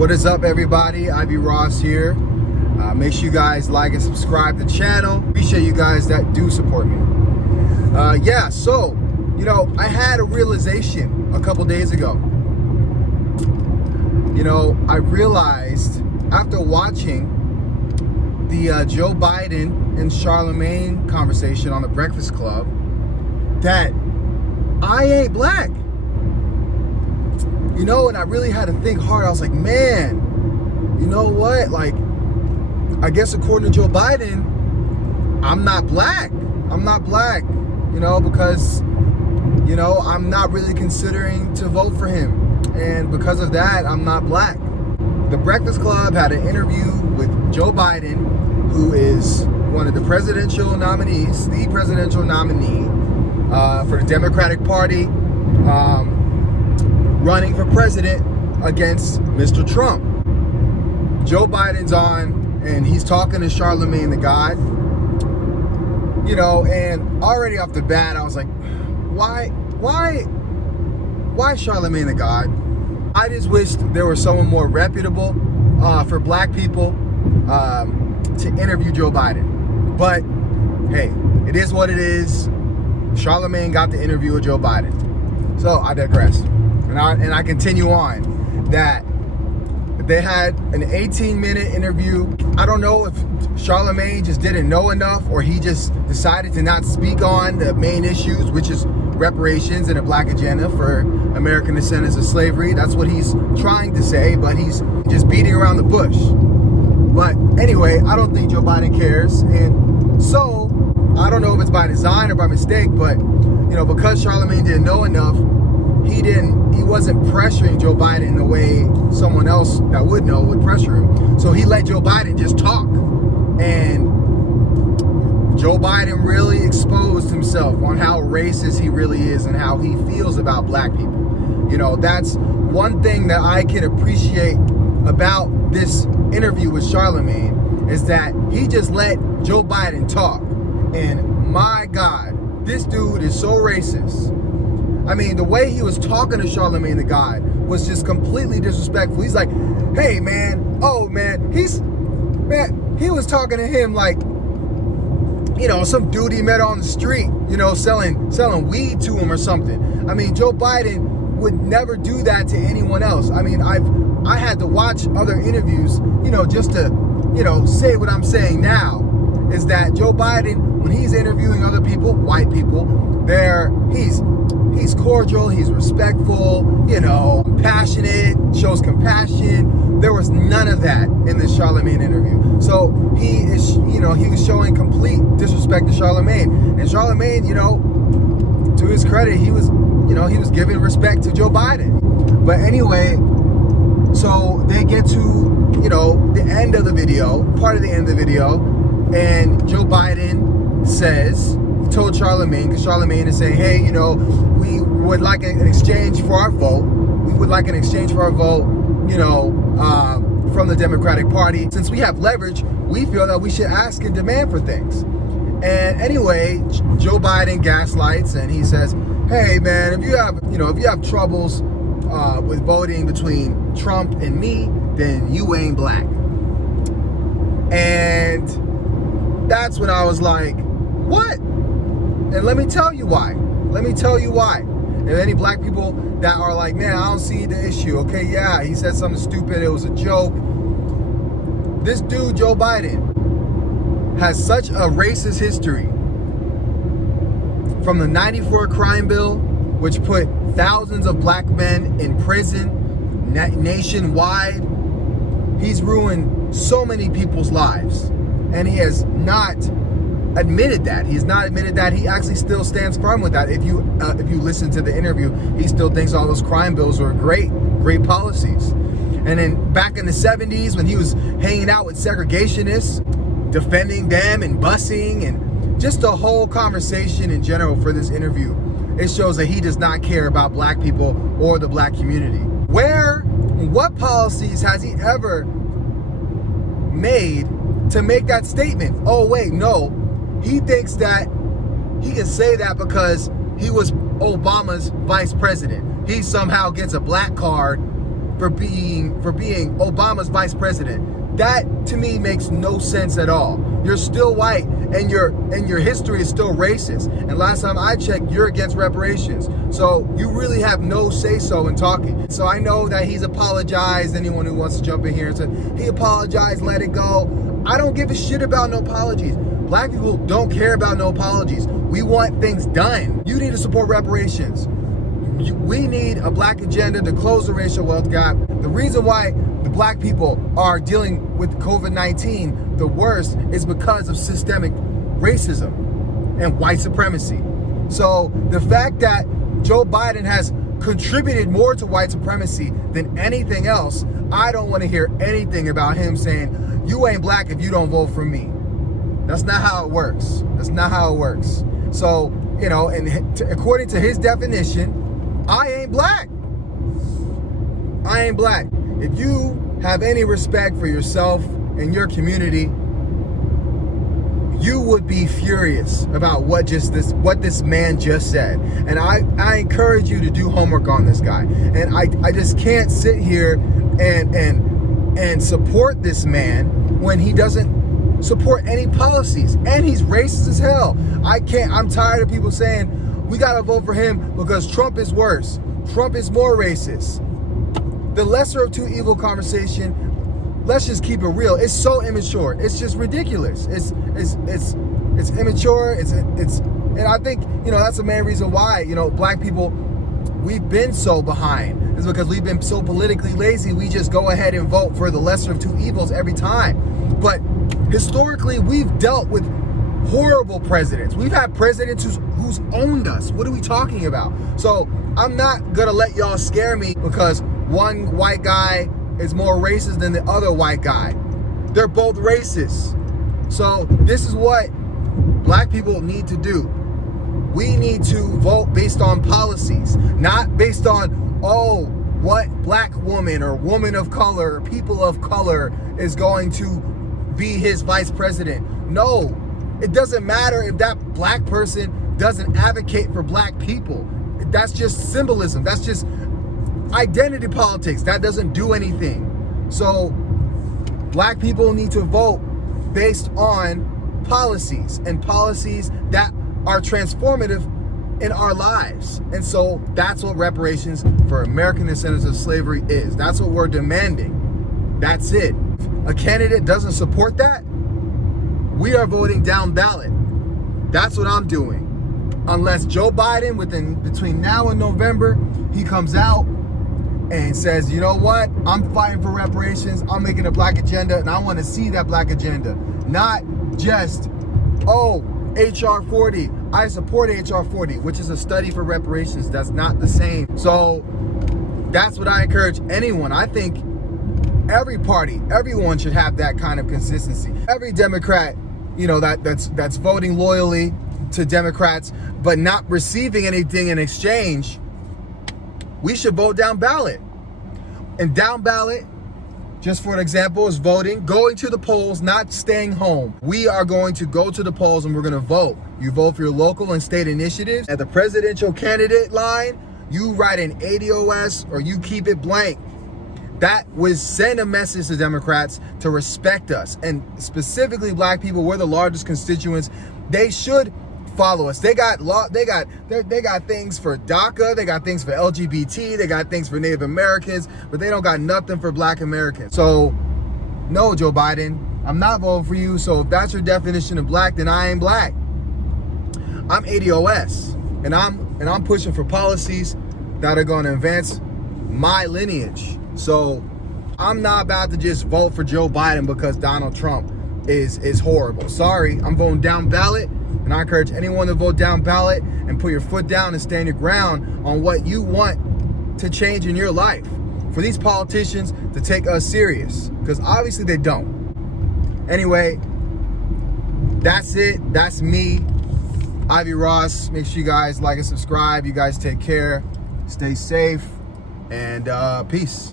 What is up, everybody? Ivy Ross here. Make sure you guys like and subscribe to the channel. Appreciate you guys that do support me. So I had a realization a couple days ago. I realized after watching the Joe Biden and Charlemagne conversation on the Breakfast Club that I ain't black. And I really had to think hard. I was like, man, you know what? Like, I guess according to Joe Biden, I'm not black. I'm not black, because, I'm not really considering to vote for him. And because of that, I'm not black. The Breakfast Club had an interview with Joe Biden, who is one of the presidential nominees, the presidential nominee for the Democratic Party, running for president against Mr. Trump. Joe Biden's on, and he's talking to Charlemagne the God. And already off the bat, I was like, why Charlemagne the God? I just wished there was someone more reputable for black people to interview Joe Biden. But hey, it is what it is. Charlemagne got the interview with Joe Biden. So I digress. And I continue on that they had an 18-minute interview. I don't know if Charlemagne just didn't know enough, or he just decided to not speak on the main issues, which is reparations and a black agenda for American descendants of slavery. That's what he's trying to say, but he's just beating around the bush. But anyway, I don't think Joe Biden cares. And so I don't know if it's by design or by mistake, but because Charlemagne didn't know enough, he wasn't pressuring Joe Biden in the way someone else that would know would pressure him. So he let Joe Biden just talk. And Joe Biden really exposed himself on how racist he really is and how he feels about black people. That's one thing that I can appreciate about this interview with Charlemagne, is that he just let Joe Biden talk. And my God, this dude is so racist. I mean, the way he was talking to Charlemagne the God was just completely disrespectful. He's like, hey, man, he was talking to him like, some dude he met on the street, selling weed to him or something. I mean, Joe Biden would never do that to anyone else. I mean, I had to watch other interviews, just to, say what I'm saying now, is that Joe Biden, when he's interviewing other people, white people, he's cordial, he's respectful, passionate, shows compassion. There was none of that in this Charlemagne interview. So he was showing complete disrespect to Charlemagne. And Charlemagne, to his credit, he was giving respect to Joe Biden. But anyway, so they get to, the end of the video, part of the end of the video, and Joe Biden says, he told Charlemagne, because Charlemagne is saying, hey, we would like an exchange for our vote. We would like an exchange for our vote, from the Democratic Party. Since we have leverage, we feel that we should ask and demand for things. And anyway, Joe Biden gaslights, and he says, hey, man, if you have troubles with voting between Trump and me, then you ain't black. And that's when I was like, what? And let me tell you why. And any black people that are like, man, I don't see the issue. Okay, yeah, he said something stupid. It was a joke. This dude, Joe Biden, has such a racist history. From the 94 crime bill, which put thousands of black men in prison nationwide. He's ruined so many people's lives. And he has not admitted that. He's not admitted that. He actually still stands firm with that. If you listen to the interview, he still thinks all those crime bills were great policies. And then back in the 70s, when he was hanging out with segregationists, defending them and busing, and just the whole conversation in general for this interview, it shows that he does not care about black people or the black community. What policies has he ever made to make that statement? Oh wait, no. He thinks that he can say that because he was Obama's vice president. He somehow gets a black card for being Obama's vice president. That to me makes no sense at all. You're still white, and your history is still racist. And last time I checked, you're against reparations. So you really have no say-so in talking. So I know that he's apologized. Anyone who wants to jump in here and say he apologized, let it go. I don't give a shit about no apologies. Black people don't care about no apologies. We want things done. You need to support reparations. We need a black agenda to close the racial wealth gap. The reason why the black people are dealing with COVID-19 the worst is because of systemic racism and white supremacy. So the fact that Joe Biden has contributed more to white supremacy than anything else, I don't want to hear anything about him saying, you ain't black if you don't vote for me. That's not how it works. That's not how it works. So, you know, and according to his definition, I ain't black. I ain't black. If you have any respect for yourself and your community, you would be furious about what this man just said. And I encourage you to do homework on this guy. And I just can't sit here and support this man when he doesn't support any policies, and he's racist as hell. I'm tired of people saying we gotta vote for him because Trump is worse. Trump is more racist. The lesser of two evil conversation, let's just keep it real. It's so immature. It's just ridiculous. It's immature. And I think, you know, that's the main reason why, you know, black people, we've been so behind. It's because we've been so politically lazy. We just go ahead and vote for the lesser of two evils every time. But historically, we've dealt with horrible presidents. We've had presidents who's owned us. What are we talking about? So I'm not gonna let y'all scare me because one white guy is more racist than the other white guy. They're both racist. So this is what black people need to do. We need to vote based on policies, not based on, oh, what black woman or woman of color or people of color is going to be his vice president. No, it doesn't matter if that black person doesn't advocate for black people. That's just symbolism. That's just identity politics. That doesn't do anything. So black people need to vote based on policies, and policies that are transformative in our lives. And so that's what reparations for American descendants of slavery is. That's what we're demanding. That's it. If a candidate doesn't support that, we are voting down ballot. That's what I'm doing. Unless Joe Biden, between now and November, he comes out and says, you know what, I'm fighting for reparations, I'm making a black agenda, and I want to see that black agenda. Not just, oh, HR 40, I support HR 40, which is a study for reparations. That's not the same. So that's what I encourage anyone. I think every party, everyone should have that kind of consistency. Every Democrat, you know, that's voting loyally to Democrats, but not receiving anything in exchange, we should vote down ballot. And down ballot, just for an example, is voting, going to the polls, not staying home. We are going to go to the polls and we're going to vote. You vote for your local and state initiatives. At the presidential candidate line, you write an ADOS or you keep it blank. That would send a message to Democrats to respect us. And specifically black people, we're the largest constituents. They should follow us. They got things for DACA, they got things for LGBT, they got things for Native Americans, but they don't got nothing for black Americans. So no, Joe Biden, I'm not voting for you. So if that's your definition of black, then I ain't black. I'm ADOS, and I'm pushing for policies that are going to advance my lineage. So I'm not about to just vote for Joe Biden because Donald Trump is horrible. Sorry, I'm voting down ballot. And I encourage anyone to vote down ballot and put your foot down and stand your ground on what you want to change in your life. For these politicians to take us serious, because obviously they don't. Anyway, that's it. That's me, Ivy Ross. Make sure you guys like and subscribe. You guys take care. Stay safe. And peace.